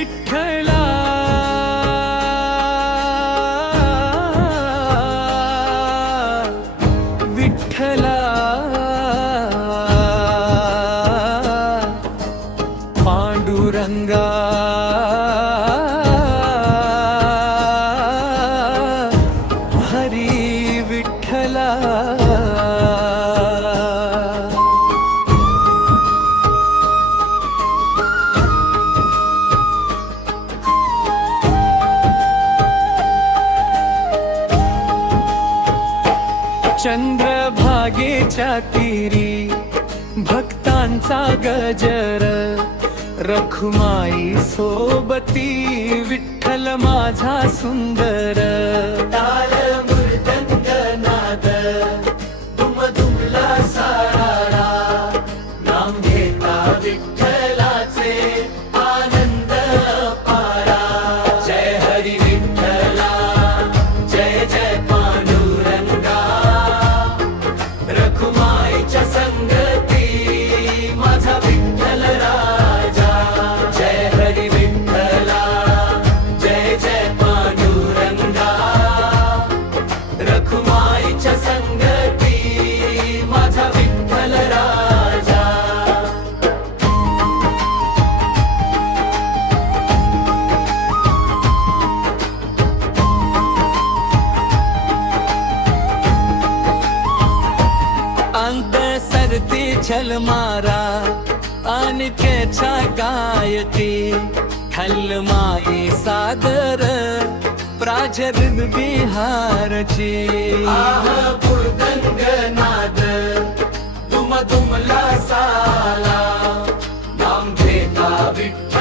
विठ्ठला विठ्ठला पांडुरंगा हरी विठ्ठला चंद्रभागेच्या तीरी भक्तांचा गजर रखुमाई सोबती विठ्ठल माझा सुंदर ताल मृदंग नाद दुम दुमला सारा नाम घेता विठ्ठलाचे आनंद पारा जय हरी विठ्ठला जय जय पांडुरंगा रखुमाईच्या संगती माझा विठ्ठल राजा जय हरी विठ्ठला जय जय पांडुरंगा रखुमाईच्या संगती माझा विठ्ठल राजा अंत सरती छल मारा अनकेच्या गायती खलमाई सादर प्राजर बिहारची आह मृदंग नाद दुम दुमला साला नाम घेता विठ्ठल